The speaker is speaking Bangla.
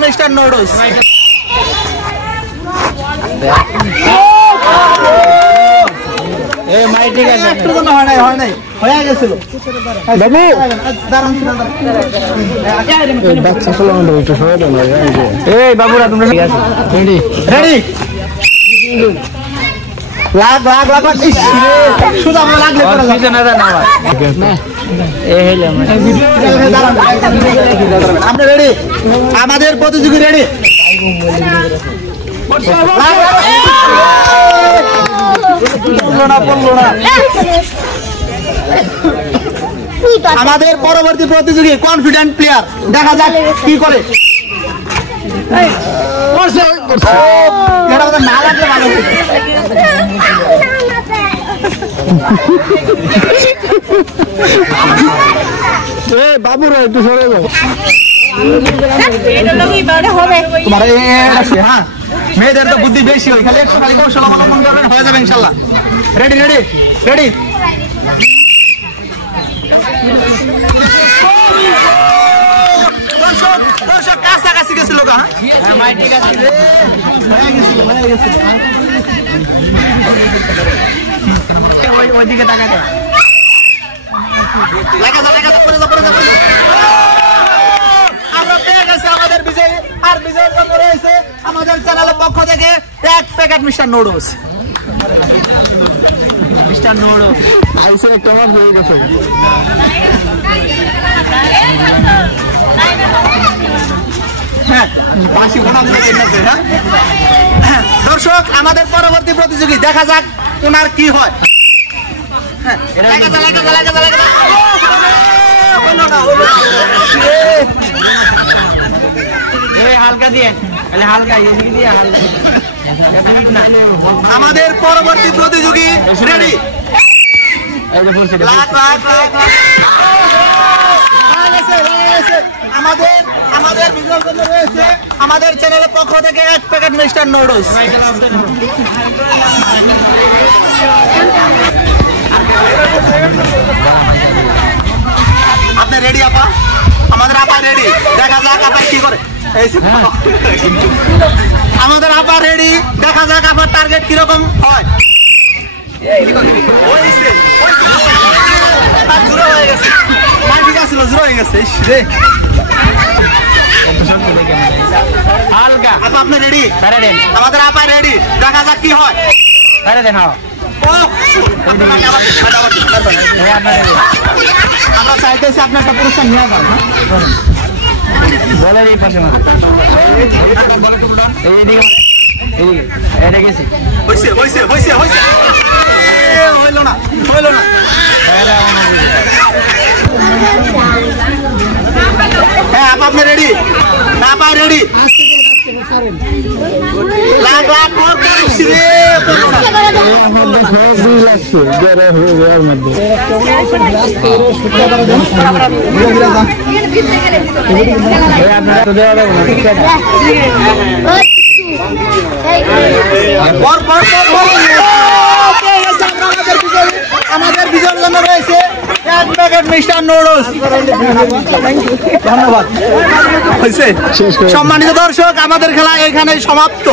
মিস্টার নুডলস ঠিক আছে একটু তো হয় নাই হয়ে গেছিল বাবুরা তোমরা রেডি রেডি লাগ লাগ লাগ শুধু আমরা লাগলে পড়া যাবে না না আমরা রেডি আমাদের প্রতিযোগী রেডি আমাদের পরবর্তী প্রতিযোগী কনফিডেন্ট প্লেয়ার দেখা যাক কি করে না লাগলে ভালো বাবুরা একটু সরে যাও হ্যাঁ মেয়েদের তো বুদ্ধি বেশি হয় খালি একটু খালি কৌশল অবলম্বন করবেন হয়ে যাবে ইনশাল্লাহ রেডি রেডি রেডি দর্শক কাছাকাছি গেছিল ওইদিকে টাকা আমরা পেয়ে গেছি আমাদের বিজয়ী আর বিজয়ের জন্য রয়েছে আমাদের চ্যানেলের পক্ষ থেকে এক প্যাকেট মিস্টার নুডলস আইসে কেমন হয়ে গেছে দর্শক আমাদের পরবর্তী প্রতিযোগী দেখা যাক ওনার কি হয় হালকা দিয়ে হালকা আমাদের পরবর্তী প্রতিযোগী রেডি আমাদের বিজয়ের জন্য রয়েছে আমাদের চ্যানেলের পক্ষ থেকে এক প্যাকেট মিস্টার নুডলস আপনি রেডি আপা আমাদের আপা রেডি দেখা যাক আপা কি করে আমাদের আপা রেডি দেখা যাক আপনার টার্গেট কিরকম হয় আপনি রেডি আমাদের আপা রেডি দেখা যাক কি হয় আমরা চাইতেছি আপনার একটা পুরস্কার নিয়ে যান বলের এই পাশে হইল না হ্যাঁ আপনি রেডি আপা রেডি আমাদের বিজয়ের জন্য রয়েছে এক প্যাকেট মিস্টার নুডলস ধন্যবাদ সম্মানিত দর্শক আমাদের খেলা এখানে সমাপ্ত।